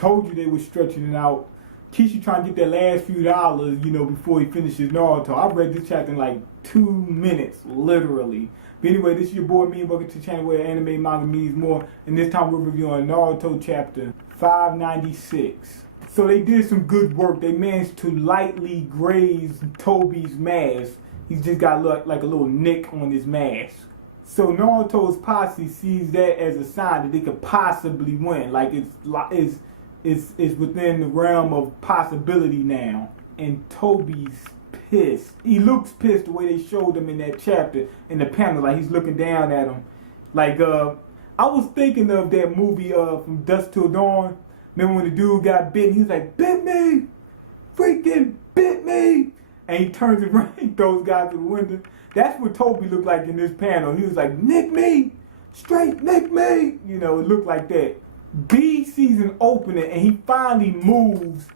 told you they were stretching it out. Kishi trying to get that last few dollars, before he finishes Naruto. I read this chapter in like 2 minutes, literally. But anyway, this is your boy Mean. Welcome to the channel where anime manga means more. And this time we're reviewing Naruto chapter 596. So they did some good work. They managed to lightly graze Tobi's mask. He's just got like a little nick on his mask. So Naruto's posse sees that as a sign that they could possibly win. Like it's within the realm of possibility now. And Tobi's pissed. He looks pissed the way they showed him in that chapter in the panel. Like he's looking down at him. Like I was thinking of that movie From Dusk Till Dawn. Remember when the dude got bitten? He was like, "Bit me! Freaking bit me!" And he turns around and throws guys through the window. That's what Tobi looked like in this panel. He was like, "Nick me! Straight nick me!" It looked like that. B sees an opening and he finally moves,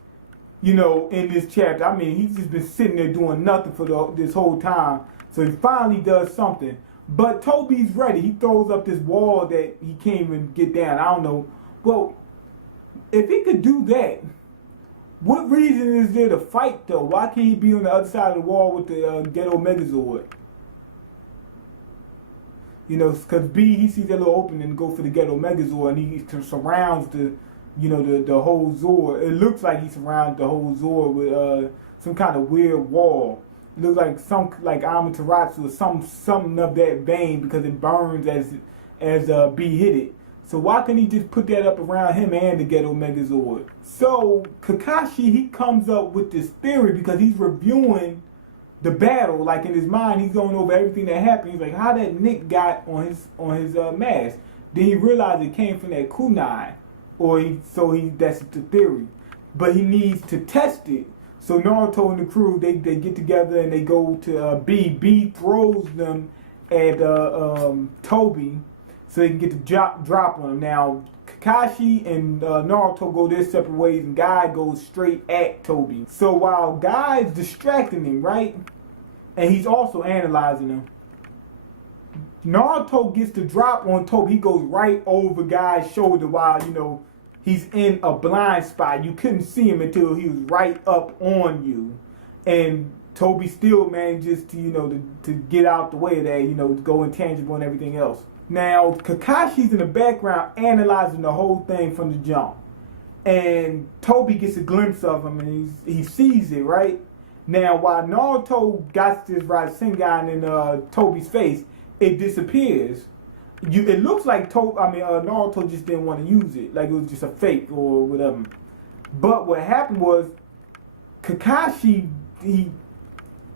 in this chapter. I mean, he's just been sitting there doing nothing for this whole time. So he finally does something. But Tobi's ready. He throws up this wall that he can't even get down. I don't know. Well, if he could do that, what reason is there to fight though? Why can't he be on the other side of the wall with the Ghetto Megazord? Because B, he sees that little opening and go for the Ghetto Megazord, and he surrounds the whole Zord. It looks like he surrounds the whole Zord with some kind of weird wall. It looks like like Amaterasu or something of that vein because it burns as B hit it. So why couldn't he just put that up around him and the Ghetto Megazord? So Kakashi, he comes up with this theory because he's reviewing the battle. Like in his mind, he's going over everything that happened. He's like, how that nick got on his mask. Then he realized it came from that kunai, that's the theory. But he needs to test it. So Naruto and the crew, they get together and they go to B. B throws them at Tobi, so they can get the drop on him. Now, Kakashi and Naruto go their separate ways, and Guy goes straight at Tobi. So while Guy's distracting him, right, and he's also analyzing him, Naruto gets the drop on Tobi. He goes right over Guy's shoulder while, he's in a blind spot. You couldn't see him until he was right up on you. And Tobi still manages to, to get out the way of that, to go intangible and everything else. Now, Kakashi's in the background analyzing the whole thing from the jump. And Tobi gets a glimpse of him and he sees it, right? Now, while Naruto got this Rasengan in Tobi's face, it disappears. It looks like Naruto just didn't want to use it. Like it was just a fake or whatever. But what happened was Kakashi, he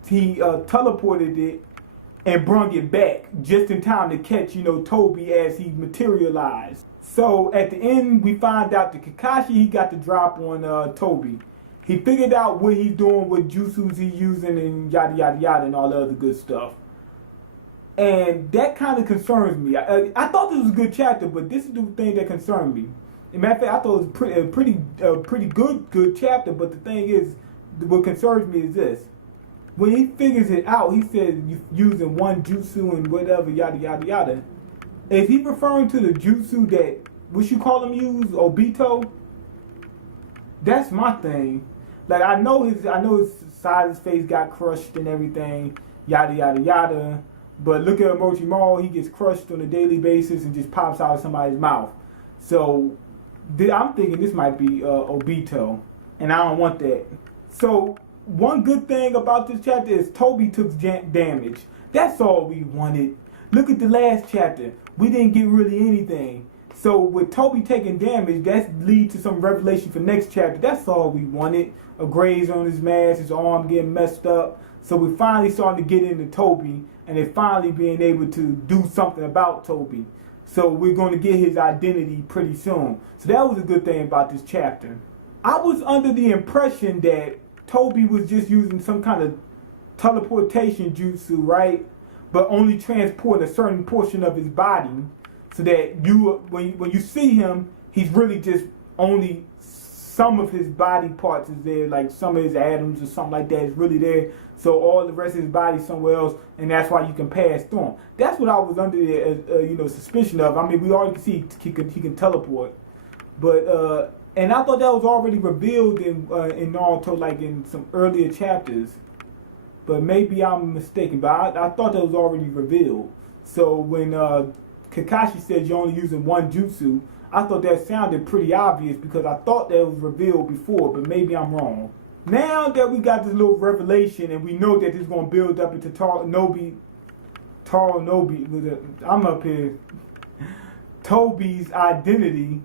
teleported it and brung it back just in time to catch, Tobi as he materialized. So at the end, we find out that Kakashi, he got the drop on Tobi. He figured out what he's doing, what jutsus he's using, and yada yada yada, and all the other good stuff. And that kind of concerns me. I thought this was a good chapter, but this is the thing that concerned me. As a matter of fact, I thought it was a pretty good chapter. But the thing is, what concerns me is this. When he figures it out, he says using one jutsu and whatever, yada, yada, yada. Is he referring to the jutsu that, what you call him use, Obito? That's my thing. Like, I know his side of his face got crushed and everything, yada, yada, yada. But look at Orochimaru, he gets crushed on a daily basis and just pops out of somebody's mouth. So, I'm thinking this might be Obito, and I don't want that. So, one good thing about this chapter is Tobi took damage. That's all we wanted. Look at the last chapter. We didn't get really anything. So with Tobi taking damage, that leads to some revelation for next chapter. That's all we wanted. A graze on his mask, his arm getting messed up. So we're finally starting to get into Tobi, and they're finally being able to do something about Tobi. So we're going to get his identity pretty soon. So that was a good thing about this chapter. I was under the impression that Tobi was just using some kind of teleportation jutsu, right? But only transport a certain portion of his body, so that when you see him, he's really just only some of his body parts is there, like some of his atoms or something like that is really there. So all the rest of his body somewhere else, and that's why you can pass through him. That's what I was under the suspicion of. I mean, we already see he can teleport, but And I thought that was already revealed in Naruto, like in some earlier chapters. But maybe I'm mistaken. But I thought that was already revealed. So when Kakashi said you're only using one jutsu, I thought that sounded pretty obvious because I thought that was revealed before, but maybe I'm wrong. Now that we got this little revelation and we know that it's going to build up into Nobi, I'm up here, Tobi's identity,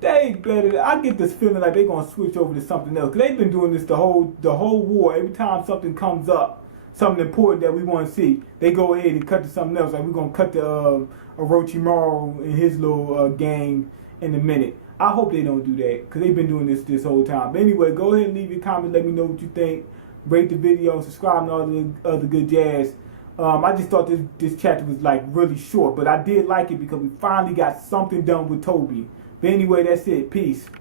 they better, I get this feeling like they're going to switch over to something else. Because they've been doing this the whole war. Every time something comes up, something important that we want to see, they go ahead and cut to something else. Like we're going to cut to Orochimaru and his little gang in a minute. I hope they don't do that because they've been doing this whole time. But anyway, go ahead and leave your comment. Let me know what you think. Rate the video, subscribe, and all the other good jazz. I just thought this chapter was like really short, but I did like it because we finally got something done with Tobi. But anyway, that's it. Peace.